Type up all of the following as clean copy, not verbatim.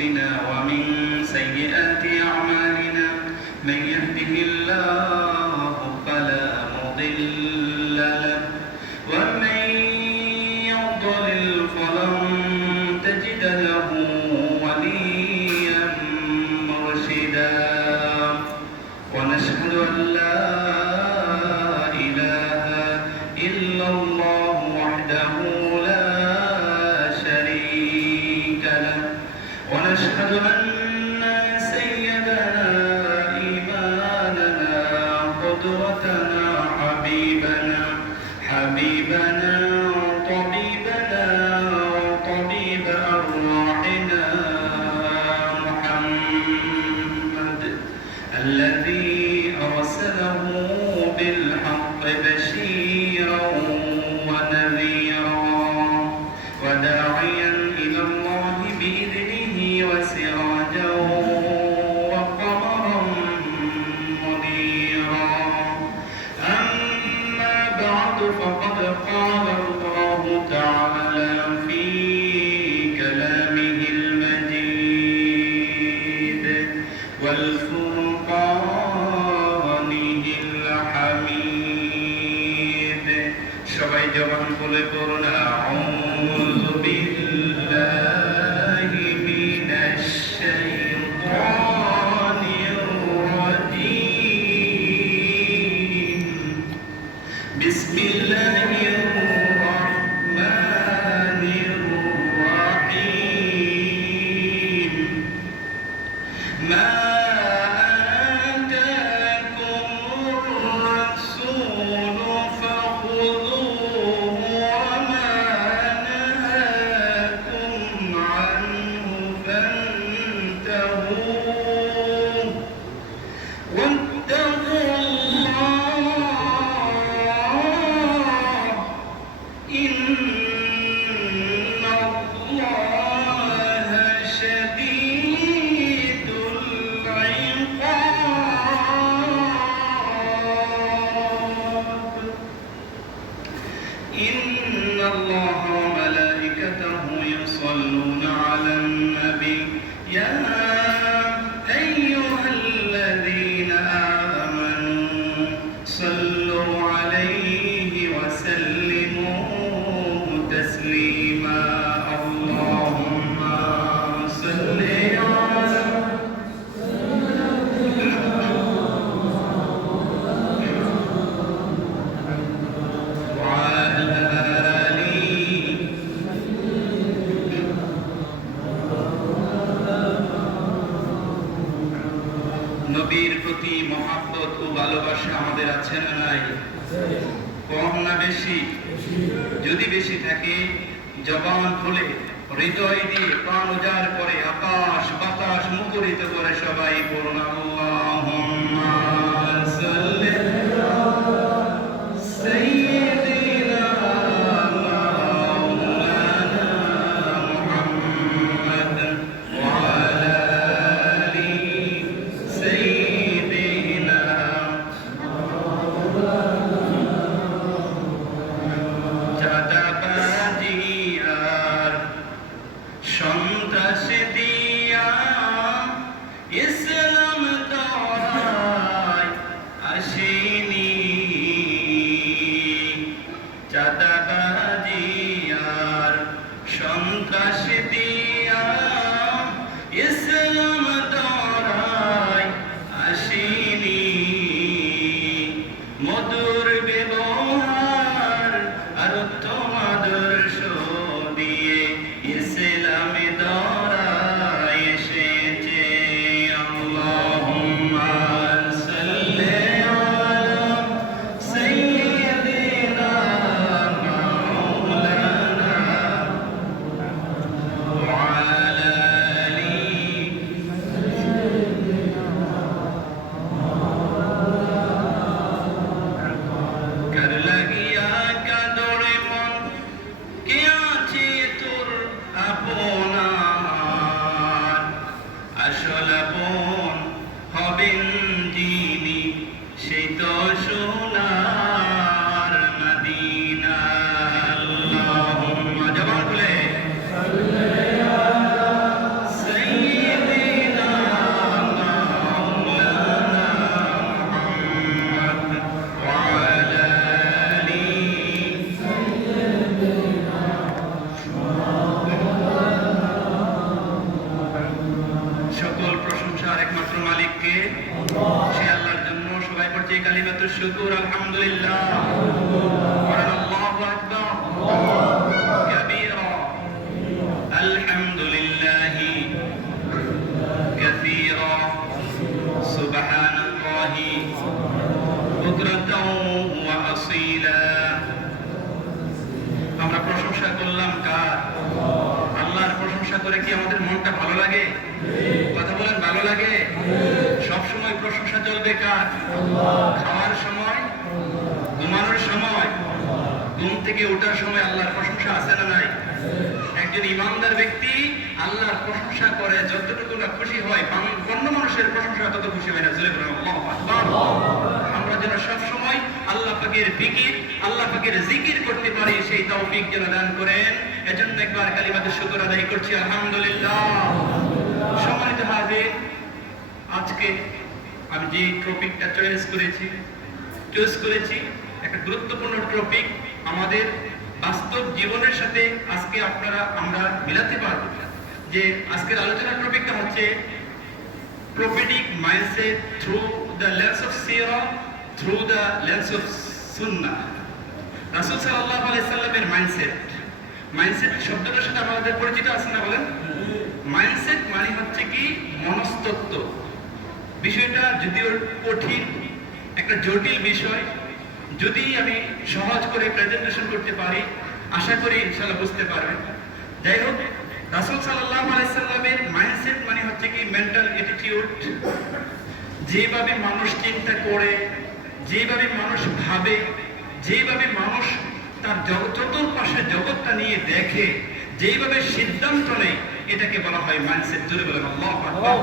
أنفسنا ومن سيئات أعمالنا من يهده الله فلا مضل له ومن يضلل فلن تجد له وليا مرشدا ونشهد أن لا إله إلا الله وحده لا شريك له ونشهد أن سيدنا إمامنا قدوتنا حبيبنا طبيبنا وطبيب أرواحنا محمد الذي أرسله بالحق بشيرا ونذيرا وداعيا إلى الله بإذنه وسراجا وقمرا منيرا أما بعد فقد قال الله تعالى في كلامه المجيد والفرقانه الحميد সবাই জবান খুলে পড়ুন আউযু বিল্লাহি মিনাশ শাইতানির রাজীম বিসমিল্লাহির রাহমানির রাহিম মা إن الله وملائكته يصلون على النبي يا أيها الذين آمنوا صلوا عليه وسلموا تسليما اللهم صل على নবীর প্রতি মহব্বত ও ভালোবাসা আমাদের আছে না নাই? কম না বেশি? যদি বেশি থাকে জবান খুলে হৃদয় দিয়ে প্রাণ উজাড় করে আকাশ বাতাস মুখরিত করে সবাই বলুন আল্লাহুম্মা সাল্লি আলা সাইয়্যিদিনা মাওলানা মুহাম্মদ ওয়া আলা আলি সাইয়্যিদিনা চাঁদাবাজি আর সন্ত্রাসী মালিককে সে আল্লাহর জন্য সবাই পড়ছে কালিমাতুশ শুকর আলহামদুলিল্লাহ আল্লাহু আকবার কাবীরা আলহামদুলিল্লাহি কাসীরা সুবহানাল্লাহি বুকরাতাও ওয়া আসীলা। আমরা প্রশংসা করলাম কার? আল্লাহর প্রশংসা করে কি আমাদের মনটা ভালো লাগে? কথা বলেন, ভালো লাগে? সব সময় প্রশংসা চলবে কার? খাওয়ার সময়, ঘুমানোর সময়, ঘুম থেকে ওঠার সময় আল্লাহর প্রশংসা আছে না নাই? একজন ইমানদার ব্যক্তি আল্লাহর প্রশংসা করে, যতটুকু না খুশি হয়, অন্য মানুষের প্রশংসা তত খুশি হয় না। জোরে বলেন আল্লাহু আকবার। আমরা যেন সব সময় আল্লাহ পাকের ফিকির, আল্লাহ পাকের জিকির করতে পারি, সেই তৌফিক যেন দান করেন। এজন্য একবার কালিমাতুশ শুকর আদায় করছি আলহামদুলিল্লাহ। সম্মানিত হাজির, আজকে আমি যে টপিকটা চয়েস করেছি একটা গুরুত্বপূর্ণ টপিক, আমাদের বাস্তব জীবনের সাথে আজকে আমরা মিলাতে পারবো। যে আজকের আলোচনার টপিকটা হচ্ছে prophetic mindset through the lens of সিরাহ, থ্রু দ্য লেন্স অফ সুন্নাহ। রাসূল সাল্লাল্লাহু আলাইহি সাল্লামের মাইন্ডসেট শব্দটার সাথে আমাদের পরিচিত আছে না বলেন? মাইন্ডসেট মানে হচ্ছে কি মনস্তত্ত্ব। বিষয়টা যদিও কঠিন, একটা জটিল বিষয়, যদি আমি সহজ করে প্রেজেন্টেশন করতে পারি আশা করি ইনশাআল্লাহ বুঝতে পারবেন। যাই হোক, রাসূল সাল্লাল্লাহু আলাইহি সাল্লামের মাইন্ডসেট মানে হচ্ছে কি মেন্টাল অ্যাটিটিউড। যেভাবে মানুষ চিন্তা করে, যেভাবে মানুষ ভাবে, যেভাবে মানুষ তার চতুর্পাশে জগৎটা নিয়ে দেখে, যেভাবে সিদ্ধান্ত নেয়, এটাকে বলা হয় মাইন্ডসেট। জোরে বলেন আল্লাহু আকবার।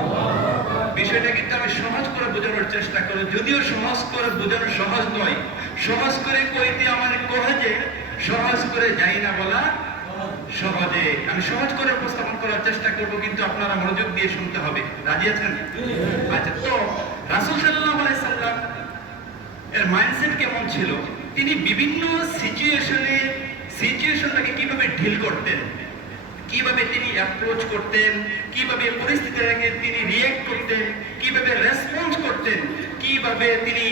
বিষয়টা কিন্তু আমি সহজ করে বোঝানোর চেষ্টা করি, যদিও সহজ করে বোঝানো সহজ নয়। সহজ করে কইতে আমার কহেছে, সহজ করে যাই না বলা সহজে। আমি সহজ করে উপস্থাপন করার চেষ্টা করব, কিন্তু আপনারা মনোযোগ দিয়ে শুনতে হবে। রাজি আছেন? আচ্ছা, তো রাসূল সাল্লাল্লাহু আলাইহি সাল্লাম এর মাইন্ডসেট কেমন ছিল? তিনি বিভিন্ন সিচুয়েশনটাকে কিভাবে ডিল করতেন, কিভাবে তিনি অ্যাপ্রোচ করতেন, কিভাবে পরিস্থিতিটাকে তিনি রিঅ্যাক্ট করতেন, কিভাবে রেসপন্স করতেন, কিভাবে তিনি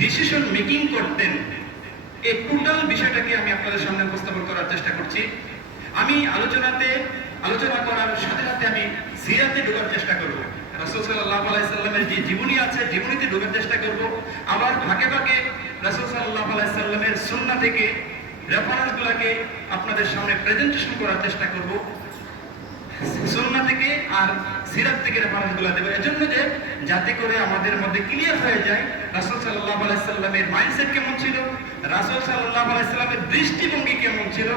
ডিসিশন মেকিং করতেন, এই টোটাল বিষয়টাকে আমি আপনাদের সামনে উপস্থাপন করার চেষ্টা করছি। আমি আলোচনা করার সাথে সাথে আমি সিরাতে ঢোকার চেষ্টা করব। রাসূল সাল্লাল্লাহু আলাইহি সাল্লামের যে জীবনী আছে, জীবনীতে ঢোকার চেষ্টা করব। আবার ভাগে ভাগে রাসূল সাল্লাল্লাহু আলাইহি সাল্লামের সুন্নাহ থেকে রেফারেন্সগুলোকে আপনাদের সামনে প্রেজেন্টেশন করার চেষ্টা করব। সুন্নাহ থেকে আর সিরাত থেকে রেফারেন্সগুলো দেব, এজন্য যে যাতে করে আমাদের মধ্যে ক্লিয়ার হয়ে যায় রাসূল সাল্লাল্লাহু আলাইহি সাল্লামের মাইন্ডসেট কেমন ছিল, রাসূল সাল্লাল্লাহু আলাইহি সাল্লামের দৃষ্টিভঙ্গি কেমন ছিল।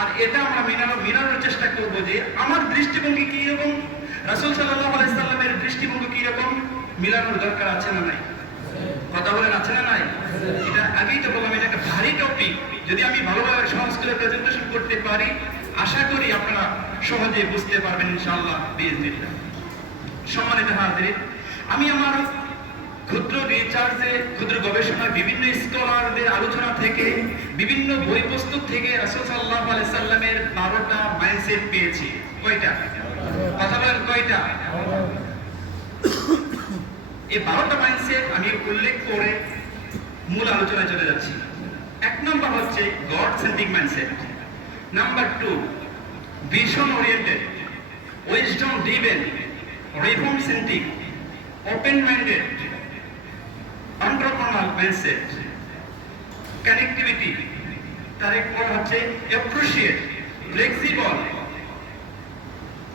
আর এটা আমরা মিলানোর চেষ্টা করব যে আমার দৃষ্টিভঙ্গি কি রকম, রাসূল সাল্লাল্লাহু আলাইহি সাল্লামের দৃষ্টিভঙ্গি কি রকম, মিলানোর দরকার আছে না নাই? কথা বলেন, আছে না নাই? এটা আগেই তো বললাম, এটা একটা ভারী টপিক। যদি আমি ভালোভাবে সহজ করে প্রেজেন্টেশন করতে পারি, আশা করি আপনারা সহজে বুঝতে পারবেন ইনশাআল্লাহ বিইজনিল্লাহ। সম্মানিত হাজিরিন, আমি আমার ক্ষুদ্র রিসার্চে, ক্ষুদ্র গবেষণায় বিভিন্ন স্কলারদের আলোচনা থেকে, বিভিন্ন বই পুস্তক থেকে রাসূল সাল্লাল্লাহু আলাইহি সাল্লামের 12টা মাইন্ডসেট পেয়েছি। কয়টা? কথা বলেন, কয়টা? এই 12টা মাইন্ডসেট আমি উল্লেখ করে মূল আলোচনায় চলে যাচ্ছি। এক নম্বর হচ্ছে God centric mindset. Number 2 vision oriented, wisdom driven, reform centric, open minded, entrepreneurial mindset, connectivity. তার পর হচ্ছে appreciate, flexible,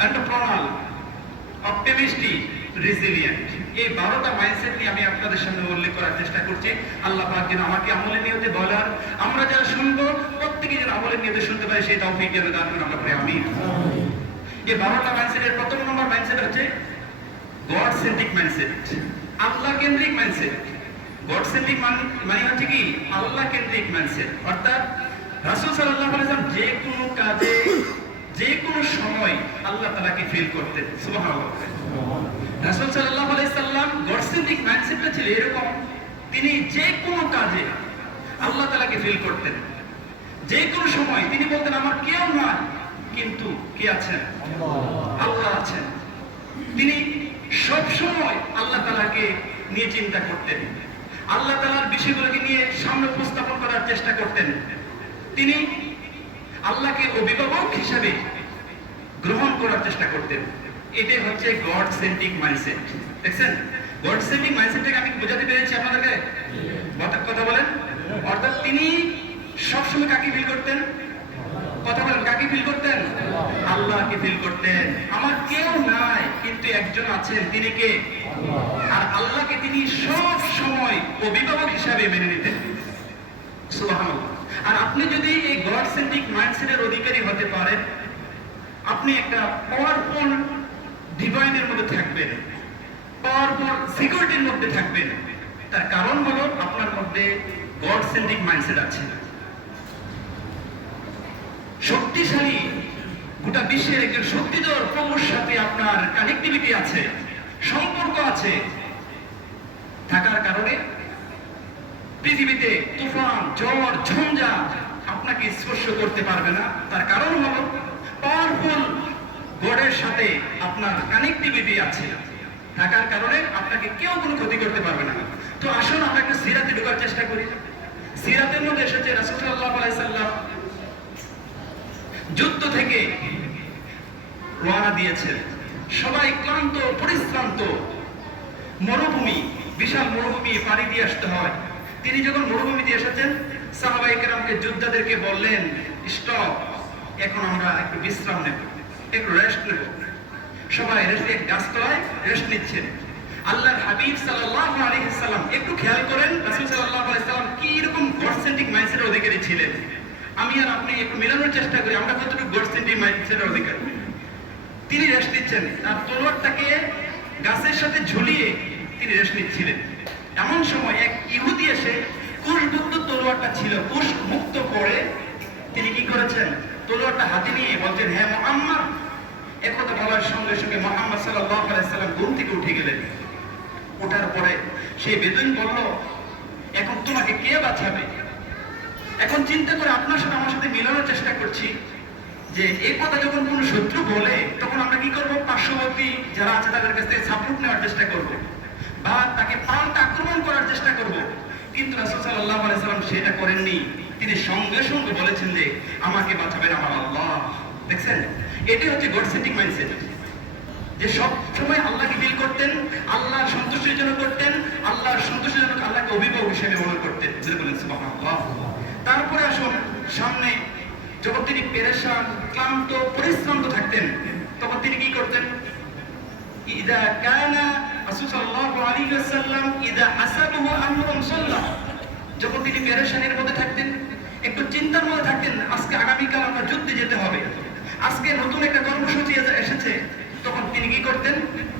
entrepreneurial, optimistic, resilient. এই 12টা মাইন্ডসেট নিয়ে আমি আপনাদের সামনে উল্লেখ করার চেষ্টা করছি। আল্লাহ পাক যেন আমাকে আমলে নিয়তে বলার, আমরা যারা শুনবো প্রত্যেকে যেন আমলে নিয়তে শুনতে পারে, সেই তৌফিক যেন দান করুন আমরা পড়ে আমিন। এই 12টা মাইন্ডসেটের প্রথম নম্বর মাইন্ডসেট হচ্ছে গড সেন্ট্রিক মাইন্ডসেট, আল্লাহ কেন্দ্রিক মাইন্ডসেট। গড সেন্ট্রিক মানে হচ্ছে কি আল্লাহ কেন্দ্রিক মাইন্ডসেট। অর্থাৎ রাসূল সাল্লাল্লাহু আলাইহি ওয়াসাল্লাম যে কোনো কাজে, যে কোনো সময় আল্লাহ তাআলাকে ফিল করতেন। সুবহানাল্লাহ। রাসূল সাল্লাল্লাহু আলাইহি সাল্লাম গড সেন্ট্রিক মাইন্ডসেটটা ছিল এরকম, তিনি যে কোনো কাজে আল্লাহ তাআলাকে ফিল করতেন। যে কোনো সময় তিনি বলতেন আমার কেউ নয়, কিন্তু কে আছেন? আল্লাহ আছেন। তিনি সব সময় আল্লাহ তাআলাকে নিয়ে চিন্তা করতেন, আল্লাহ তাআলার বিষয়গুলোকে নিয়ে সামনে উপস্থাপন করার চেষ্টা করতেন। তিনি আল্লাহকে অভিভাবক হিসাবে গ্রহণ করার চেষ্টা করতেন। এটাই হচ্ছে গড সেন্ট্রিক মাইন্ডসেট। দেখছেন, গড সেন্ট্রিক মাইন্ডসেটটাকে আমি বোঝাতে পেরেছি আপনাদেরকে? কথা বলেন। অর্থাৎ তিনি সবসময় কাকে ফিল করতেন? কথা বলেন, কাকে ফিল করতেন? আল্লাহকে ফিল করতেন। আমার কেউ নাই, কিন্তু একজন আছেন, তিনি কে? আর আল্লাহকে তিনি সব সময় অভিভাবক হিসাবে মেনে নিতেন। সুবহানাল্লাহ। আর আপনি যদি এই গড সেন্ট্রিক মাইন্ডসেটের অধিকারী হতে পারেন, আপনি একটা পাওয়ারফুল ডিভাইনের মধ্যে থাকবেন, পাওয়ারফুল সিকিউরিটির মধ্যে থাকবেন। তার কারণ হলো আপনার মধ্যে গড সেন্ট্রিক মাইন্ডসেট আছে। শক্তিশালী গোটা বিশ্বের একজন শক্তিধর প্রভুর সাথে আপনার কানেক্টিভিটি আছে, সম্পর্ক আছে, থাকার কারণে পৃথিবীতে তুফান, ঝড়, ঝঞ্ঝা আপনাকে স্পর্শ করতে পারবে না। তার কারণ হলো পাওয়ারফুল গডের সাথে আপনার কানেক্টিভিটি আছে, থাকার কারণে আপনাকে কেউ কোনো ক্ষতি করতে পারবে না। তো আসুন আমরা একটু সিরাতে ঢোকার চেষ্টা করি। সিরাতের মধ্যে এসেছে রাসূল সাল্লাল্লাহু আলাইহি সাল্লাম যুদ্ধ থেকে রওনা দিয়েছেন। সবাই ক্লান্ত, পরিশ্রান্ত, মরুভূমি, বিশাল মরুভূমি পাড়ি দিয়ে আসতে হয়। তিনি যখন মরুভূমিতে এসেছেন, সাহাবায়ে কেরামকে, যোদ্ধাদেরকে বললেন, স্টপ, এখন আমরা একটু বিশ্রাম নেব, একটু রেস্ট নেব। সবাই রেস্টে গাছতলায় রেস্ট নিচ্ছেন। আল্লাহর হাবিব সাল্লাল্লাহু আলাইহি সাল্লাম, একটু খেয়াল করেন রাসূল সাল্লাল্লাহু আলাইহি সাল্লাম কি রকম গড সেন্ট্রিক মাইন্ডসেটের অধিকারী ছিলেন। আমি আর আপনি একটু মেলানোর চেষ্টা করি, আমরা কতটুকু গড সেন্ট্রিক মাইন্ডসেটের অধিকারী। তিনি রেস্ট নিচ্ছেন, তার তলোয়ারটাকে গাছের সাথে ঝুলিয়ে তিনি রেস্ট নিচ্ছিলেন। এমন সময় এক ইহুদি এসে কুশবুদ্ধ তলোয়ারটা ছিল, কুশ মুক্ত করে তিনি কি করেছেন? তলোয়ারটা হাতে নিয়ে বলছেন, হ্যাঁ মুহাম্মদ। একথা বলার সঙ্গে সঙ্গে মুহাম্মদ সাল্লাল্লাহু আলাইহি সাল্লাম ঘুম থেকে উঠে গেলেন। ওঠার পরে সেই বেদুইন বলল, এখন তোমাকে কে বাঁচাবে? এখন চিন্তা করে আপনার সাথে আমার সাথে মেলানোর চেষ্টা করছি যে এই কথা যখন কোনো শত্রু বলে, তখন আমরা কি করব? পার্শ্ববর্তী যারা আছে তাদের কাছ থেকে সাপোর্ট নেওয়ার চেষ্টা করব, বা তাকে পাল্টা আক্রমণ করার চেষ্টা করব। কিন্তু রাসূল সাল্লাল্লাহু আলাইহি সাল্লাম সেটা করেননি। তিনি সঙ্গে সঙ্গে বলেছেন যে আমাকে বাঁচাবেন আমার আল্লাহ। দেখছেন, এটাই হচ্ছে গড সেন্ট্রিক মাইন্ডসেট, যে সব সময় আল্লাহকে ফিল করতেন, আল্লাহর সন্তুষ্টির জন্য করতেন, আল্লাহর সন্তুষ্টির জন্য আল্লাহকে অভিভাবক হিসেবে মনে করতেন। বলেন সুবহানাল্লাহ। তারপরে আসুন সামনে, যখন তিনি পেরেশান, ক্লান্ত, পরিশ্রান্ত থাকতেন, তখন তিনি কি করতেন? ইদা কানা রাসূল সাল্লাল্লাহু আলাইহি ওয়াসাল্লাম ইদা হাসাবহু আমরুন সাল্লা, যখন তিনি পেরেশানির মধ্যে থাকতেন, একটু চিন্তার মধ্যে থাকতেন, আজকে আগামীকাল আমরা যুদ্ধে যেতে হবে, আজকে নতুন একটা কর্মসূচি এসেছে, তখন তিনি কি করতেন?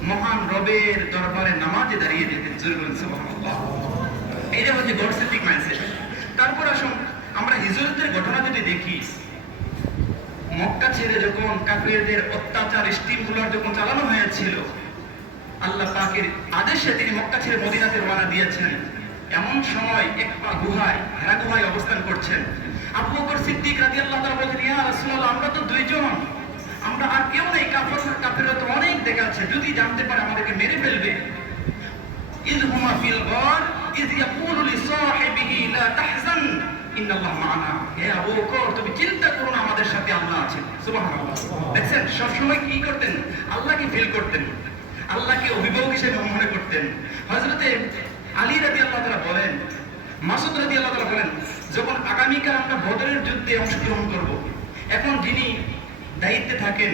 মহান রবের দরবারে নামাজে দাঁড়িয়ে যেতেন। সুবহানাল্লাহ। এটা হচ্ছে গড সেন্ট্রিক মাইন্ডসেট। তারপর আসুন আমরা হিজরতের ঘটনা যদি দেখি, মক্কা ছেড়ে যখন কাফিরদের অত্যাচার, স্টিমগুলার যখন চালানো হয়েছিল, আল্লাহ পাকের আদেশে তিনি মক্কা ছেড়ে মদিনাতে রওনা দিয়েছেন। এমন সময় এক পা গুহায়, হেরা গুহায় অবস্থান করছেন। আবু বকর সিদ্দিক রাদিয়াল্লাহু তাআলা বলেন, ইয়া রাসূলুল্লাহ, আমরা তো দুইজন, আমরা আর কেউ নেই, কাফেররা তো অনেক দেখা আছে, যদি জানতে পারে আমাদেরকে মেরে ফেলবে। ইয হুমা ফিল গার ইয ইয়াকুলু লিসাহিবিহি লা তাহজান ইন্নাল্লাহ মা'ানা। হে আবু বকর, তুমি চিন্তা করো না, আমাদের সাথে আল্লাহ আছেন। সুবহানাল্লাহ। দেখছেন, সব সময় কি করতেন? আল্লাহকে ফিল করতেন, আল্লাহকে অভিভাবক হিসেবে মনে করতেন। হযরতে আলী রাদিয়াল্লাহু তাআলা বলেন, মাসউদ রাদিয়াল্লাহু তাআলা বলেন, যখন আগামীকাল আমরা বদরের যুদ্ধে অংশগ্রহণ করব, এখন যিনি দায়িত্বে থাকেন,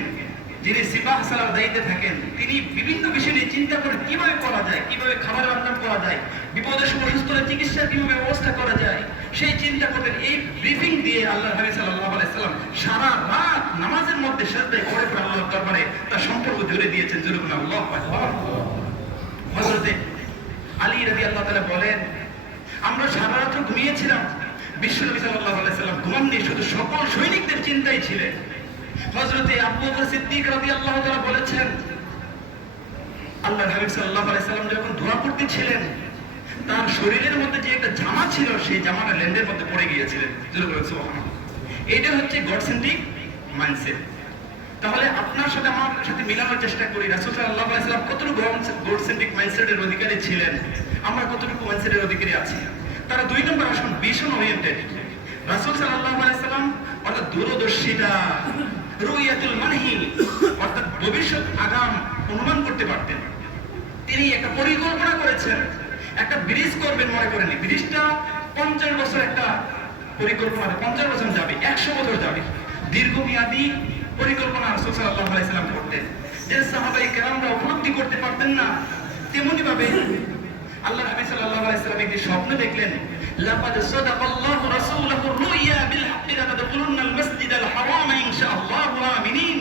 যিনি সিপাহ সালার দায়িত্বে থাকেন, তিনি বিভিন্ন বিষয় নিয়ে চিন্তা করেন কিভাবে করা যায়, কিভাবে খাবার বন্টন করা যায়, বিপদের সময় সুস্থলে চিকিৎসার কিভাবে ব্যবস্থা করা যায়, সেই চিন্তা করতেন। এই ব্রিফিং দিয়ে আল্লাহর হাবিব সাল্লাল্লাহু আলাইহি সাল্লাম সারা রাত নামাজের মধ্যে সিজদায় পড়ে আল্লাহর দরবারে তার সম্পর্ক জুড়ে দিয়েছেন। জুরুন আল্লাহু আকবার। হযরতে আলী রাদিয়াল্লাহু তাআলা বলেন, আমরা সারা রাত ঘুমিয়েছিলাম, বিশ্বনবী সাল্লাল্লাহু আলাইহি সাল্লাম ঘুমাননি, শুধু সকল সৈনিকদের চিন্তায় ছিলেন। হযরতে আবু বকর সিদ্দিক রাদিয়াল্লাহু তাআলা বলেছেন, আল্লাহর হাবিব সাল্লাল্লাহু আলাইহি সাল্লাম যখন দোয়া করতেছিলেন, তার শরীরের মধ্যে যে একটা জামা ছিল, সেই জামাটা ল্যান্ডের মধ্যে পড়ে গিয়েছিলেন। সুবহানাল্লাহ। এটা হচ্ছে গড সেন্ট্রিক মাইন্ডসেট। তাহলে আপনার সাথে আমার সাথে মিলানোর চেষ্টা করি। রাসূল সাল্লাল্লাহু আলাইহি ওয়াসাল্লাম কতটুকু গড সেন্ট্রিক মাইন্ডসেটের অধিকারী ছিলেন, আমরা কতটুকু মাইন্ডসেটের অধিকারী আছি। তারা 2 নম্বর আসুন ভিশন ওরিয়েন্টেড। রাসূল সাল্লাল্লাহু আলাইহি ওয়াসাল্লাম অর্থাৎ দূরদর্শিতা, রুইয়াতুল মানহি অর্থাৎ ভবিষ্যৎ আগাম অনুমান করতে পারতেন। তিনি একটা পরিকল্পনা করেছেন, একটা ব্রিজ করবেন মনে করেনি। ব্রিজটা 50 বছর একটা পরিকল্পনা, 50 বছর যাবে, 100 বছর যাবে, দীর্ঘমেয়াদী পরিকল্পনা রাসূল সাল্লাল্লাহু আলাইহি ওয়াসাল্লাম করতেন, যে সাহাবায়ে কেরামরা উপলব্ধি করতে পারতেন না। তেমনি ভাবে আল্লাহ নবী সাল্লাল্লাহু আলাইহি ওয়াসাল্লাম একটি স্বপ্ন দেখলেন, লাকাদ সাদাকাল্লাহু রাসূলাহু রুইয়া বিল হাক্কি লাতাদখুলুন্নাল মাসজিদাল হারাম ইনশাআল্লাহু আমিনিন।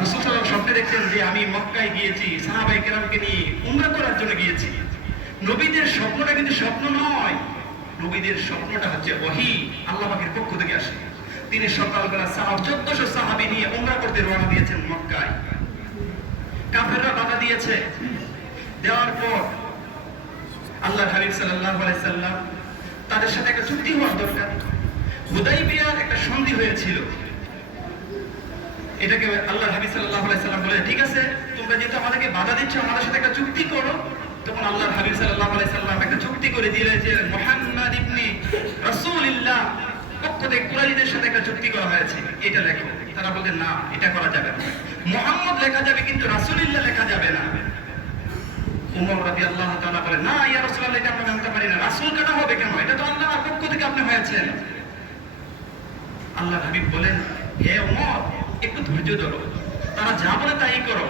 রাসূল সাল্লাল্লাহু স্বপ্নে দেখছেন যে আমি মক্কায় গিয়েছি, সাহাবায়ে কেরামকে নিয়ে উমরা করার জন্য গিয়েছি। নবীদের স্বপ্নটা কিন্তু স্বপ্ন নয়, নবীদের স্বপ্নটা হচ্ছে ওহী, আল্লাহ পাকের পক্ষ থেকে আসে। তিনি সকালবেলা 1400 সাহাবী নিয়ে উমরা করতে রওনা দিয়েছেন মক্কায়। কাফেররা বাধা দিয়েছে, দেওয়ার পর আল্লাহর হাবিব সাল্লাল্লাহু আলাইহি সাল্লাম তাদের সাথে একটা চুক্তি হওয়ার দরকার। হুদাইবিয়ার একটা সন্ধি হয়েছিল, এটাকে আল্লাহর হাবিব সাল্লাল্লাহু আলাইহি সাল্লাম বলে, ঠিক আছে তোমরা যেহেতু আমাদেরকে বাধা দিচ্ছ, আমাদের সাথে একটা চুক্তি করো। তখন আল্লাহর হাবিব সাল্লাল্লাহু আলাইহি সাল্লাম একটা চুক্তি করে দিলেন যে মুহাম্মদ ইবনে রাসূলুল্লাহ পক্ষ থেকে কুরাইশদের সাথে একটা চুক্তি করা হয়েছে, এটা লেখো। তারা বললেন না, এটা করা যাবে না, মুহাম্মদ লেখা যাবে কিন্তু রাসূলুল্লাহ লেখা যাবে না। উমর রাদিয়াল্লাহু তাআলা বলেন, না ইয়া রাসূলুল্লাহ, এটা আমরা মানতে পারি না, রাসূল কাটা হবে কেন? এটা তো আল্লাহর পক্ষ থেকে আপনি হয়েছেন। আল্লাহর হাবিব বলেন, হে উমর একটু ধৈর্য ধরো, তারা যা বলে তাই করো।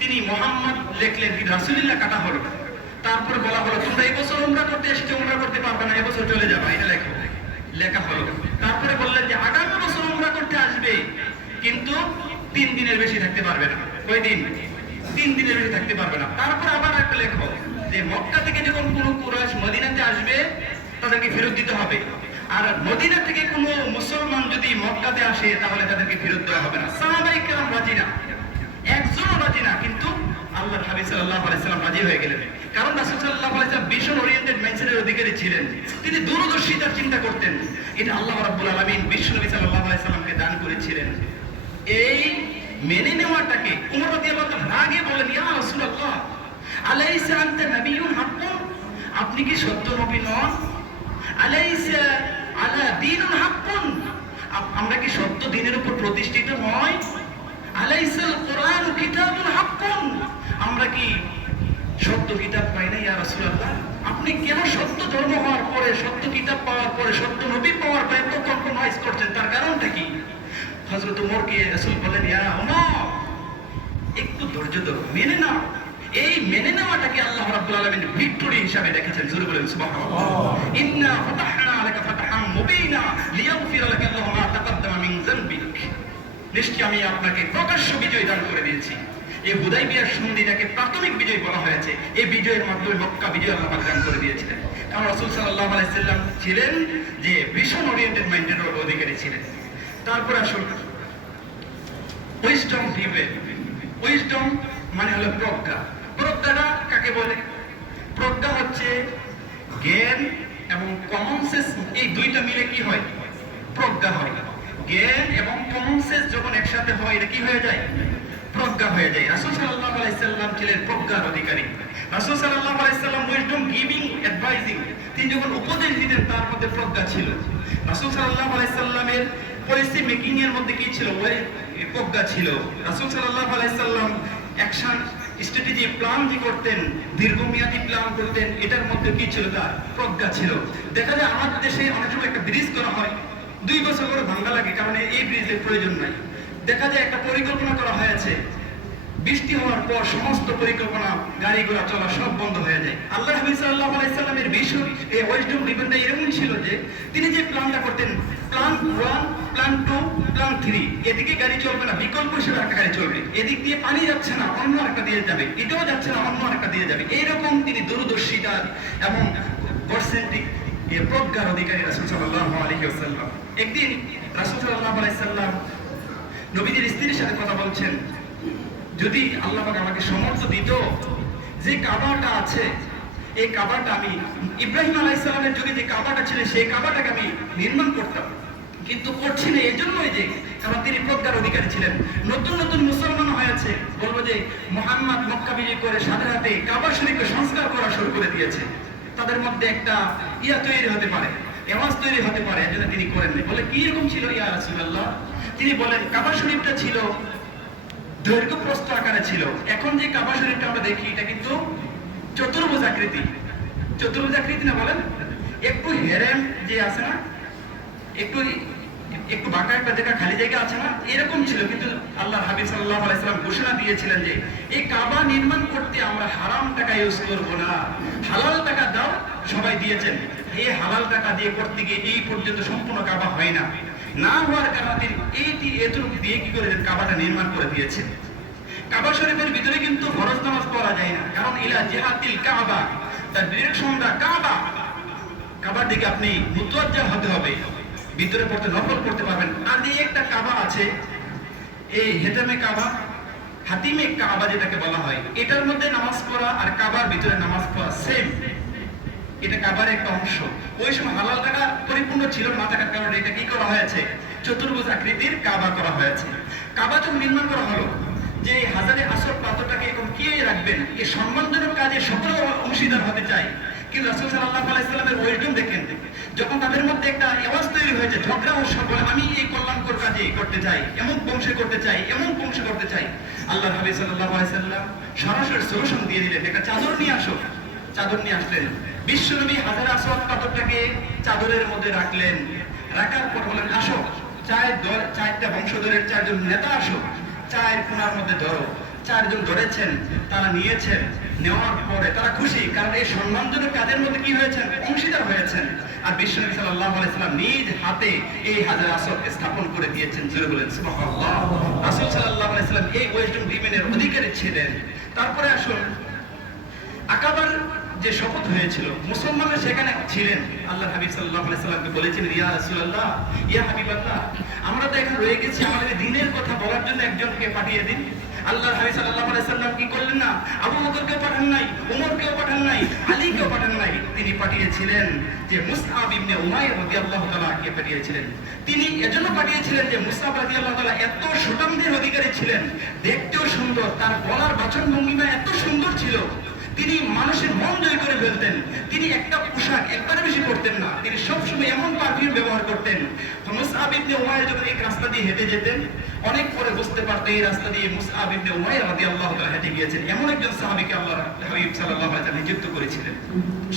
তিনি মুহাম্মদ লিখলেন, কিন্তু রাসূলুল্লাহ কাটা হলো। তারপর বলা হলো, তোমরা এই বছর উমরা করতে এসেছো, উমরা করতে পারবে না, এই বছর চলে যাবে, এটা লেখো। লেখা হলো। তারপরে বললেন যে আগামী বছর উমরা করতে আসবে, কিন্তু 3 দিনের বেশি থাকতে পারবে না। কয় দিন? 3 দিনের বেশি থাকতে পারবে না। তারপর আবার একটা লেখো যে মক্কা থেকে যখন কোনো কুরাইশ মদিনাতে আসবে তাদেরকে ফেরত দিতে হবে, আর মদিনা থেকে কোনো মুসলমান যদি মক্কাতে আসে তাহলে তাদেরকে ফেরত দেওয়া হবে না। সাহাবায়ে কেরাম রাজি না, একজনও রাজি না, কিন্তু আল্লাহর হাবিব সাল্লাল্লাহু আলাইহি সাল্লাম রাজি হয়ে গেলেন। কারণ রাসূল সাল্লাল্লাহু আলাইহি সাল্লাম ভিশন ওরিয়েন্টেড মাইন্ডসেটের অধিকারী ছিলেন, তিনি দূরদর্শিতার চিন্তা করতেন। এটা আল্লাহ রাব্বুল আলামিন বিশ্বনবী সাল্লাল্লাহু আলাইহি সাল্লামকে দান করেছিলেন। এই মেনে নেওয়াটাকে উমর রাদিয়াল্লাহু তাআলা রাগে বলেন, ইয়া রাসূলুল্লাহ আলাইসা আনতা নাবিয়্যুন হাক্কুন, আপনি কি সত্য নবী নন? আলাইসা আলা দীনুন হাক্কুন, আমরা কি সত্য দ্বীনের উপর প্রতিষ্ঠিত নয়? আলাইসাল কুরআন কিতাবুন হাক্কুন, আমরা কি সত্য কিতাব পাই না? ইয়া রাসূলুল্লাহ, আপনি কেন সত্য ধর্ম হওয়ার পরে, সত্য কিতাব পাওয়ার পরে, সত্য নবী পাওয়ার পরে এত কম্প্রোমাইজ করছেন? তার কারণটা কি? হযরত ওমরকে রাসূল বলেন, ইয়া ওমর একটু ধৈর্য ধরো, মেনে নাও। এই মেনে নেওয়াটাকে আল্লাহ রাব্বুল আলামিন ভিক্টরি হিসাবে রেখেছেন। জোরে বলেন সুবহানাল্লাহ। ইন্না ফাতাহনা লাকা ফাতহাম মুবিনা লিয়াগফিরা লাকা আল্লাহু মা তাকাদ্দামা মিন যানবিক, নিশ্চয়ই আমি আপনাকে প্রকাশ্য বিজয় দান করে দিয়েছি। এই হুদাইবিয়ার সন্ধিটাকে প্রাথমিক বিজয় বলা হয়েছে। এই বিজয়ের মাধ্যমে মক্কা বিজয় আল্লাহ পাক দান করে দিয়েছিলেন। কারণ রাসূল সাল্লাল্লাহু আলাইহি সাল্লাম ছিলেন যে ভিশন ওরিয়েন্টেড মাইন্ডের অধিকারী ছিলেন। তারপর আসুন উইজডম দিবে। উইজডম মানে হলো প্রজ্ঞা। প্রজ্ঞাটা কাকে বলে? প্রজ্ঞা হচ্ছে জ্ঞান এবং কমন সেন্স, এই দুইটা মিলে কি হয়? প্রজ্ঞা হয়। জ্ঞান এবং কমন সেন্স যখন একসাথে হয় এটা কি হয়ে যায়? প্রজ্ঞা হয়ে যায়। রাসূল সাল্লাল্লাহু আলাইহি সাল্লাম ছিলেন প্রজ্ঞার অধিকারী। রাসূল সাল্লাল্লাহু আলাইহি সাল্লাম উইজডম গিভিং, অ্যাডভাইজিং, তিনি যখন উপদেশ দিতেন তার মধ্যে প্রজ্ঞা ছিল। রাসূল সাল্লাল্লাহু আলাইহি সাল্লামের পলিসি মেকিং এর মধ্যে কি ছিল? ওই প্রজ্ঞা ছিল। রাসূল সাল্লাল্লাহু আলাইহি সাল্লাম অ্যাকশন স্ট্র্যাটেজি প্ল্যান যে করতেন, দীর্ঘমেয়াদী প্ল্যান করতেন, এটার মধ্যে কি ছিল? তার প্রজ্ঞা ছিল। দেখা যায় আমাদের দেশে অনেক সময় একটা ব্রিজ করা হয়, 2 বছর করে ভাঙা লাগে, কারণ এই ব্রিজের প্রয়োজন নাই। দেখা যায় একটা পরিকল্পনা করা হয়েছে, বৃষ্টি হওয়ার পর সমস্ত পরিকল্পনা, গাড়ি ঘোড়া চলা সব বন্ধ হয়ে যায়। আল্লাহ হাবিব সাল্লাল্লাহু আলাইহি সাল্লামের ভিশন, এই উইজডম রিবনটা এরকম ছিল যে তিনি যে প্ল্যানটা করতেন, প্ল্যান 1, প্ল্যান 2, প্ল্যান 3, এদিকে গাড়ি চলবে না, বিকল্প হিসেবে একটা গাড়ি চলবে, এদিক দিয়ে পানি যাচ্ছে না, অন্য আরেকটা দিয়ে যাবে, এটাও যাচ্ছে না, অন্য আরেকটা দিয়ে যাবে। এইরকম তিনি দূরদর্শিতা এবং গডসেন্ট্রিক প্রজ্ঞার অধিকারী রাসূল সাল্লাল্লাহু আলাইহি ওয়াসাল্লাম। একদিন রাসূল সাল্লাল্লাহু আলাইহি সাল্লাম নবীদের স্ত্রীর সাথে কথা বলছেন, যদি আল্লাহ পাক আমাকে সামর্থ্য দিত, যে কাবাটা আছে এই কাবাটা আমি ইব্রাহিম আলাইহিস সালামের যুগে যে কাবাটা ছিল সেই কাবাটাকে আমি নির্মাণ করতাম, কিন্তু করছি না। এই জন্যই যে কারণ তিনি প্রজ্ঞার অধিকারী ছিলেন। নতুন নতুন মুসলমান হয়েছে, বলবো যে মুহাম্মদ মক্কা বিজয় করে সাথে সাথে কাবা শরীফকে সংস্কার করা শুরু করে দিয়েছে। তাদের মধ্যে একটা তৈরি হতে পারে, এওয়াজ তৈরি হতে পারে, এজন্য তিনি করেন নাই। বলে কি রকম ছিল ইয়া রাসূলুল্লাহ? তিনি বলেন কাবা শরীফটা ছিল দৈর্ঘ্য প্রস্থ আকারে ছিল। এখন যে কাবা শরীফটা আমরা দেখি এটা কিন্তু চতুর্ভুজ আকৃতি। চতুর্ভুজ আকৃতি না বলেন, একটু হেরেম যে আছে না, একটু একটু বাঁকা একটা জায়গা খালি জায়গা আছে না, এরকম ছিল। কিন্তু আল্লাহ হাবিব সাল্লাল্লাহু আলাইহি সাল্লাম ঘোষণা দিয়েছিলেন যে এই কাবা নির্মাণ করতে আমরা হারাম টাকা ইউজ করব না, হালাল টাকা দাও। সবাই দিয়েছেন। এই হালাল টাকা দিয়ে করতে গিয়ে এই পর্যন্ত সম্পূর্ণ কাবা হয় না, না হওয়ার কারণে এইটি এতটুকু দিয়ে কি করে কাবাটা নির্মাণ করে দিয়েছেন। কাবা শরীফের ভিতরে কিন্তু ফরজ নামাজ পড়া যায় না, কারণ ইলা জিহাতিল কাবা, তার ডিরেকশনটা কাবা। কাবার দিকে আপনি মুতাওয়াজ্জিহ হতে হবে, ভিতরে পড়তে নফল পড়তে পারবেন। আর যে একটা কাবা আছে, এই হেতামে কাবা, হাতিমে কাবা যেটাকে বলা হয়, এটার মধ্যে নামাজ পড়া আর কাবার ভিতরে নামাজ পড়া সেম। এটা কাবার একটা অংশ। ওই সময় হালাল টাকা পরিপূর্ণ ছিল না থাকার কারণে এটা কি করা হয়েছে, চতুর্ভুজ আকৃতির কাবা করা হয়েছে। কাবা যখন নির্মাণ করা হলো, যে হাজারে আসর পাথরটাকে এরকম কে রাখবেন, এই সম্মানজনক কাজে সকলে অংশীদার হতে চায়। কিন্তু রাসূল সাল্লাল্লাহু আলাইহি সাল্লামের ওয়েলকাম দেখেন, যখন তাদের মধ্যে একটা আওয়াজ তৈরি হয়েছে, ঝগড়া ও বলে আমি এই কল্যাণকর কাজে করতে চাই, এমন বংশে করতে চাই, এমন বংশে করতে চাই, আল্লাহর হাবিব সাল্লাল্লাহু আলাইহি সাল্লাম সরাসরি সলিউশন দিয়ে দিলেন, একটা চাদর নিয়ে আসো। চাদর নিয়ে আসলেন। বিশ্বনবী হাজারে আসওয়াদ পাথরটাকে চাদরের মধ্যে রাখলেন। রাখার পর বলেন আসো, চারটা বংশধরের চারজন নেতা আসো, চায়ের কোণার মধ্যে ধরো। চারজন ধরেছেন, তারা নিয়েছেন। নেওয়ার পরে তারা খুশি, কারণ এই সম্মানজনক কাজের মধ্যে কি হয়েছেন, অংশীদার হয়েছেন। আর বিশ্বনবী সাল্লাল্লাহু আলাইহি সাল্লাম নিজ হাতে এই হাজারে আসওয়াদ স্থাপন করে দিয়েছেন। জোরে বলেন সুবহানাল্লাহ। রাসূল সাল্লাল্লাহু আলাইহি সাল্লাম এই ওয়েস্টার্ন ডিমেনের অধিকারী ছিলেন। তারপরে আসুন, আকাবার যে শপথ হয়েছিল, মুসলমানরা সেখানে ছিলেন। আল্লাহর হাবিব সাল্লাল্লাহু আলাইহি সাল্লামকে বলেছেন, ইয়া রাসূলুল্লাহ, ইয়া হাবিবাল্লাহ, আমরা তো এখানে রয়ে গেছি, আমাদের দ্বীনের কথা বলার জন্য একজনকে পাঠিয়ে দিন। আল্লাহর হাবিব সাল্লাল্লাহু আলাইহি সাল্লাম কি করলেন না, আবু বকরকে পাঠান নাই, ওমরকেও পাঠান নাই, আলীকেও পাঠান নাই, তিনি পাঠিয়েছিলেন যে মুসআব ইবনে উমাইর রাদিয়াল্লাহু তাআলা কে পাঠিয়েছিলেন। তিনি এজন্য পাঠিয়েছিলেন যে মুসআব রাদিয়াল্লাহু তাআলা এত সুঠামদের অধিকারী ছিলেন, দেখতেও সুন্দর, তার বলার বাচন ভঙ্গিমা এত সুন্দর ছিল, তিনি মানুষের মন জয় করে ফেলতেন। তিনি একটা পোশাক একবারে বেশি পরতেন না, তিনি সবসময় এমন পারফিউম ব্যবহার করতেন। মুসআব ইবনে উমাইর যখন এই রাস্তা দিয়ে হেঁটে যেতেন, অনেক পরে বুঝতে পারতেন এই রাস্তা দিয়ে মুসআব ইবনে উমাইর রাদিয়াল্লাহু তাআলা হেঁটে গিয়েছেন। এমন একজন সাহাবীকে আল্লাহর হাবিব সাল্লাল্লাহু আলাইহি ওয়াসাল্লাম নিযুক্ত করেছিলেন।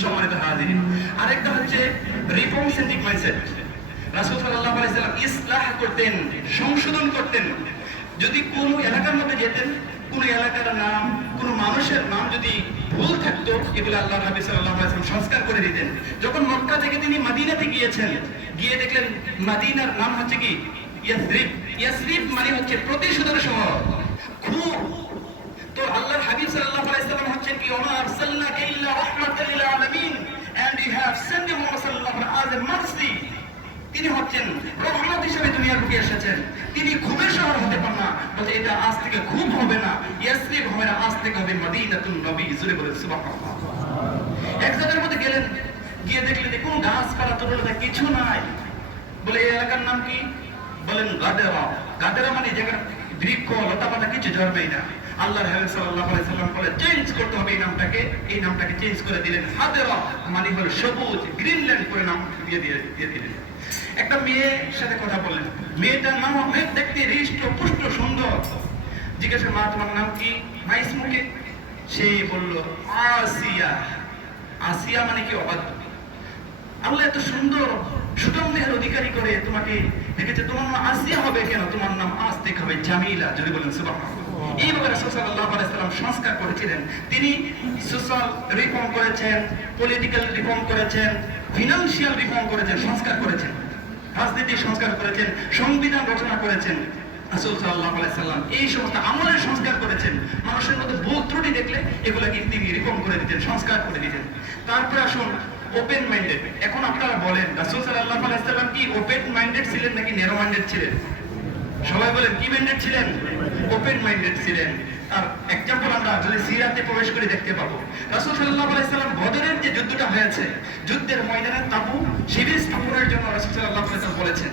সম্মানিত হাজিরিন, আরেকটা হচ্ছে রিফর্ম সেন্ট্রিক মাইন্ডসেট। রাসূল সাল্লাল্লাহু আলাইহি ওয়াসাল্লাম ইসলাহ করতেন, সংশোধন করতেন। যদি কোন এলাকার মধ্যে যেতেন, কোন এলাকার নাম, কোন মানুষের নাম যদি ভুল থাকতো, এগুলো আল্লাহর হাবিব সাল্লাল্লাহু আলাইহি ওয়াসাল্লাম সংস্কার করে দিতেন। যখন মক্কা থেকে তিনি মদিনাতে গিয়েছেন, গিয়ে দেখলেন মদিনার নাম হচ্ছে কি ইয়াসরিব। ইয়াসরিব মানে হচ্ছে প্রতিশোধের শহর, খুব। তো আল্লাহর হাবিব সাল্লাল্লাহু আলাইহি ওয়াসাল্লাম হচ্ছেন কি, ওমা আরসালনাকা ইল্লা রাহমাতাল লিল আলামিন, and we have sent him Muhammad sallallahu alaihi wasallam as a mercy। তিনি হচ্ছেন রহমত হিসেবে দুনিয়ার বুকে এসেছেন। তিনি খুবের শহর হতে পারেন না, বলতে এটা আজ থেকে খুব হবে না, ইয়াসরিব হবে না, আজ থেকে হবে মদিনাতুন নবী। জোরে বলেন সুবহানাল্লাহ। এক জায়গার মধ্যে গেলেন, গিয়ে দেখলেন যে কোনো গাছপালা তরুলতা কিছু নাই। বলে এই এলাকার নাম কি? বলেন গাদেরা। গাদেরা মানে জায়গার বৃক্ষ লতাপাতা কিছু জন্মেই না। আল্লাহর হাবিব সাল্লাল্লাহু আলাইহি সাল্লাম বলে চেঞ্জ করতে হবে এই নামটাকে। এই নামটাকে চেঞ্জ করে দিলেন হাদেরা, মানে হলো সবুজ, গ্রিনল্যান্ড করে নাম দিয়ে দিলেন। একটা মেয়ের সাথে কথা বললেন, মেয়েটার নাম অনেক দেখতে হৃষ্ট পুষ্ট সুন্দর। জিজ্ঞাসা, মা তোমার নাম কি? মা ইসমুকে? সে বলল আসিয়া। আসিয়া মানে কি? অবাধ্য। আল্লাহ এত সুন্দর সুঠাম দেহের অধিকারী করে তোমাকে দেখেছে, তোমার নাম আসিয়া হবে কেন? তোমার নাম আজ থেকে হবে জামিলা। যদি বলেন সুবহানাল্লাহ। এইভাবে রাসূল সাল্লাল্লাহু আলাইহি ওয়াসাল্লাম সংস্কার করেছিলেন। তিনি সোশ্যাল রিফর্ম করেছেন, পলিটিক্যাল রিফর্ম করেছেন, ফিনান্সিয়াল রিফর্ম করেছেন, সংস্কার করেছেন, রাজনীতি সংস্কার করেছেন, সংবিধান রচনা করেছেন। রাসূল সাল্লাল্লাহু আলাইহি ওয়াসাল্লাম এই সমস্ত আমলের সংস্কার করেছেন। মানুষের মধ্যে ভুল ত্রুটি দেখলে এগুলোকে তিনি রিফর্ম করে দিতেন, সংস্কার করে দিতেন। তারপরে আসুন ওপেন মাইন্ডেড। এখন আপনারা বলেন, রাসূল সাল্লাল্লাহু আলাইহি ওয়াসাল্লাম কি ওপেন মাইন্ডেড ছিলেন নাকি ন্যারো মাইন্ডেড ছিলেন? সবাই বলেন কি মাইন্ডেড ছিলেন? ওপেন মাইন্ডেড ছিলেন। আর এক্সাম্পল আমরা যদি সিরাতে প্রবেশ করে দেখতে পাবো, রাসূল সাল্লাল্লাহু আলাইহি ওয়াসাল্লাম বদরের যে যুদ্ধটা হয়েছে, যুদ্ধের ময়দানে তাবু শিবির স্থাপনের জন্য রাসূল সাল্লাল্লাহু আলাইহি ওয়াসাল্লাম বলেছেন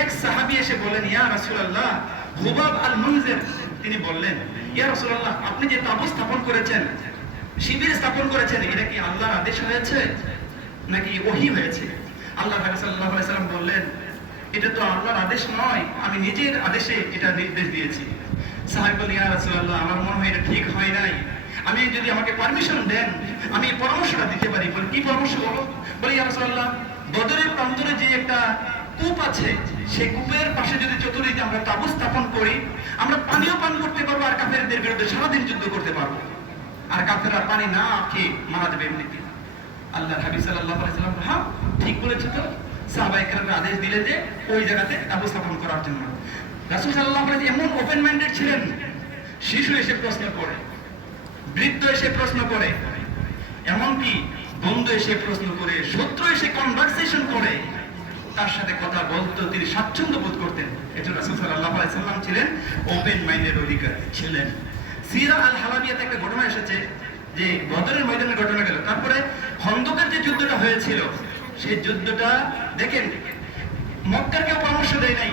এক সাহাবী এসে বলেন, ইয়া রাসূলুল্লাহ, হুবাব আল মুনজির তিনি বললেন, ইয়া রাসূলুল্লাহ, আপনি যে তাবু স্থাপন করেছেন, শিবির স্থাপন করেছেন, এটা কি আল্লাহর আদেশ হয়েছে নাকি ওহী হয়েছে? আল্লাহ সাল্লাল্লাহু আলাইহি সাল্লাম বললেন, এটা তো আল্লাহর আদেশ নয়, আমি নিজের আদেশে এটা নির্দেশ দিয়েছি। সাহাবী বললেন, ইয়া রাসূলুল্লাহ, আমার মনে হয় এটা ঠিক হয় নাই, আমি যদি আমাকে পারমিশন দেন আমি পরামর্শটা দিতে পারি। বলে, কি পরামর্শ বলো? বলে, ইয়া রাসূলুল্লাহ, বদরের প্রান্তরে যে একটা কূপ আছে, সেই কূপের পাশে যদি চতুর্দিকে আমরা তাবু স্থাপন করি, আমরা পানিও পান করতে পারবো আর কাফেরদের বিরুদ্ধে সারাদিন যুদ্ধ করতে পারবো, আর কাফেররা পানি না খেয়ে মারা যাবে এমনিতে। আল্লাহর হাবিব সাল্লাল্লাহু আলাইহি সাল্লাম, হ্যাঁ ঠিক বলেছো তো। সাহাবায়ে কেরামরা আদেশ দিলেন যে ওই জায়গাতে তাবু স্থাপন করার জন্য। রাসূল সাল্লাল্লাহু আলাইহি এমন ওপেন মাইন্ডেড ছিলেন, শিশু এসে প্রশ্ন করে, বৃদ্ধ এসে প্রশ্ন করে, এমনকি বন্ধু এসে প্রশ্ন করে, শত্রু এসে কনভারসেশন করে, তার সাথে কথা বলতে তিনি স্বাচ্ছন্দ্য বোধ করতেন। এজন্য রাসূল সাল্লাল্লাহু আলাইহি সাল্লাম ছিলেন ওপেন মাইন্ডের অধিকারী ছিলেন। সিরা আল হালাবিয়াতে একটা ঘটনা এসেছে যে বদরের ময়দানের ঘটনা গেল, তারপরে খন্দকের যে যুদ্ধটা হয়েছিল সেই যুদ্ধটা দেখেন, মক্কার কেউ পরামর্শ দেয় নাই,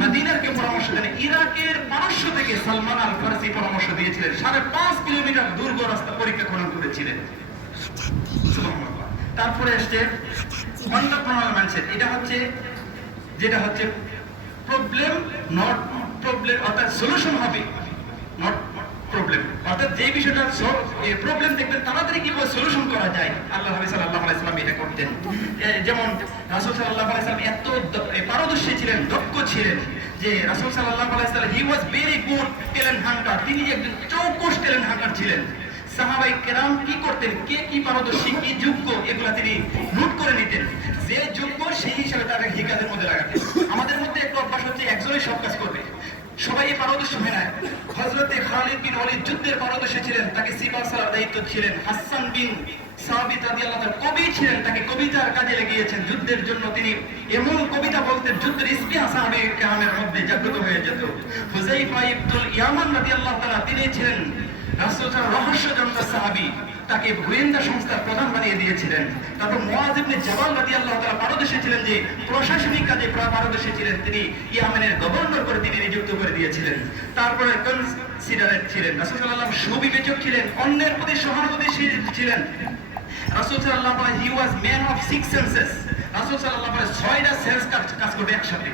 মদিনার কেউ পরামর্শ দেয় নাই, ইরাকের পারস্য থেকে সালমান আল ফারসি পরামর্শ দিয়েছিলেন, 5.5 কিলোমিটার দুর্গ রাস্তা পরীক্ষা খনন করেছিলেন। তারপরে আসছে কন্ট্রাপ্রনাল মাইন্ডসেট, এটা হচ্ছে যেটা হচ্ছে প্রবলেম নট প্রবলেম, অর্থাৎ সলিউশন হবে নট প্রবলেম, অর্থাৎ যে বিষয়টা প্রবলেম দেখবেন তাড়াতাড়ি কিভাবে সলিউশন করা যায়। আল্লাহ নবী সাল্লাল্লাহু আলাইহি সাল্লাম এটা করতেন। যেমন রাসূল সাল্লাল্লাহু আলাইহি সাল্লাম এত পারদর্শী ছিলেন, দক্ষ ছিলেন যে রাসূল সাল্লাল্লাহু আলাইহি সাল্লাম he was very good talent hunter, তিনি একজন চৌকস ট্যালেন্ট হান্টার ছিলেন। সাহাবায়ে কেরাম কি করতেন, কে কি পারদর্শী, কি যোগ্য, এগুলা তিনি নোট করে নিতেন, যে যোগ্য সেই হিসাবে তাকে হি কাজের মধ্যে লাগাতেন। আমাদের মধ্যে একটা অভ্যাস হচ্ছে একজনই সব কাজ করবে, সবাই পারদর্শী হয় না। হযরতে খালিদ বিন ওয়ালিদ যুদ্ধের পারদর্শী ছিলেন, তাকে সিপাহ সালার দায়িত্ব ছিলেন। হাসান বিন সাবিত রাদিয়াল্লাহু তাআলা কবি ছিলেন, তাকে কবিতার কাজে লাগিয়েছেন। যুদ্ধের জন্য তিনি এমন কবিতা বলতেন, যুদ্ধের ইস্তিহা সাহাবায়ে কেরামের মধ্যে জাগ্রত হয়ে যেত। হুযায়ফা ইবনুল ইয়ামান রাদিয়াল্লাহু তাআলা তিনি ছিলেন রাসূল রহস্যজনক সাহাবী, তাকে গোয়েন্দা সংস্থার প্রধান বানিয়ে দিয়েছিলেন। তারপর মুআয ইবনে জাবাল রাদিয়াল্লাহু তাআলা পারদর্শী ছিলেন, যে প্রশাসনিক কাজে পারদর্শী ছিলেন, তিনি ইয়ামেনের গভর্নর করে তিনি নিযুক্ত করে দিয়েছিলেন। তারপরে কনসিডারেট ছিলেন, রাসূল সাল্লাল্লাহু আলাইহি ওয়াসাল্লাম সুবিবেচক ছিলেন, অন্যের প্রতি সহানুভূতিশীল ছিলেন। রাসূল সাল্লাল্লাহু আলাইহি হি ওয়াজ ম্যান অফ 6 সেন্সেস। রাসূল সাল্লাল্লাহু আলাইহি 6টা সেন্স কাজ করবে একসাথে।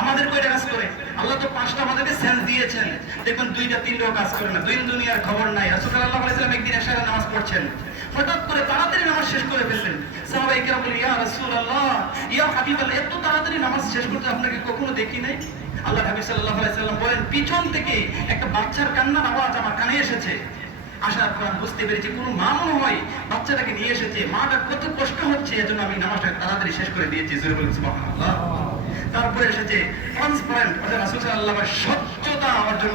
আমাদের কয়টা কাজ করে? আল্লাহ তো 5টা আমাদেরকে সেন্স দিয়েছেন, দেখুন 2টা 3টাও কাজ করে না, দুই দুনিয়ার খবর নাই। রাসূল সাল্লাল্লাহু আলাইহি ওয়াসাল্লাম একদিন এশারে নামাজ পড়ছেন, হঠাৎ করে তাড়াতাড়ি নামাজ শেষ করে ফেললেন। সাহাবায়ে কেরাম বলেন, ইয়া রাসূলুল্লাহ, ইয়া হাবিবাল্লাহ, এত তাড়াতাড়ি নামাজ শেষ করতে আপনাকে কখনো দেখি নাই। আল্লাহ নবী সাল্লাল্লাহু আলাইহি ওয়াসাল্লাম বলেন, পিছন থেকে একটা বাচ্চার কান্নার আওয়াজ আমার কানে এসেছে। আসার পর বুঝতে পেরেছি কোনো মা মনে হয় বাচ্চাটাকে নিয়ে এসেছে, মাটা কত কষ্ট হচ্ছে, এজন্য আমি নামাজটা তাড়াতাড়ি শেষ করে দিয়েছি। জোরে বলুন সুবহানাল্লাহ। তারপরে এসেছে ট্রান্সপারেন্ট, অর্থাৎ রাসূল সাল্লাল্লাহু আলাইহি ওয়াসাল্লাম স্বচ্ছতা অর্জন,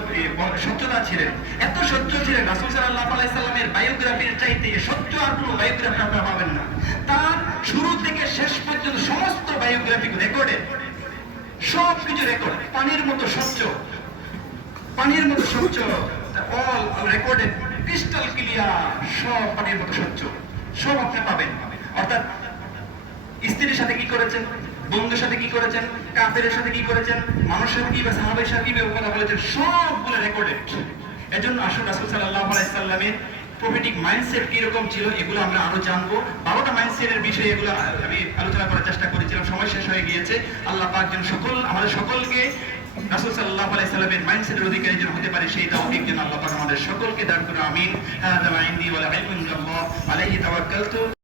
স্বচ্ছতা ছিলেন, এত স্বচ্ছ ছিলেন। রাসূল সাল্লাল্লাহু আলাইহি ওয়াসাল্লামের বায়োগ্রাফির চাইতে স্বচ্ছ আর কোনো বায়োগ্রাফি আপনারা পাবেন না। তার শুরু থেকে শেষ পর্যন্ত সমস্ত বায়োগ্রাফি রেকর্ডেড, সব কিছু রেকর্ড, পানির মতো স্বচ্ছ, পানির মতো স্বচ্ছ, অল রেকর্ডেড, ক্রিস্টাল ক্লিয়ার, সব পানির মতো স্বচ্ছ, সব আপনি পাবেন। অর্থাৎ স্ত্রীর সাথে কি করেছেন, বন্ধুর সাথে কি করেছেন, কাফেরের সাথে কি করেছেন, মানুষের সাথে কি বা সাহাবায়ের সাথে কি কথা বলেছেন, সবগুলো রেকর্ডেড। এজন্য আসুন রাসূল সাল্লাল্লাহু আলাইহি সাল্লামের প্রফেটিক মাইন্ডসেট কি রকম ছিল এগুলো আমরা আরো জানবো। 12টা মাইন্ডসেটের বিষয়ে এগুলো আমি আলোচনা করার চেষ্টা করেছিলাম, সময় শেষ হয়ে গিয়েছে। আল্লাহ পাক যেন আমাদের সকলকে রাসূল সাল্লাল্লাহু আলাইহি সাল্লামের মাইন্ডসেটের অধিকারী যেন হতে পারে সেই তৌফিক যেন আল্লাহ পাক আমাদের সকলকে দান করুন। আমিন। হাযা মা ইনদি ওয়া লা ইলমু ইল্লাল্লাহ আলাইহি তাওয়াক্কালতু।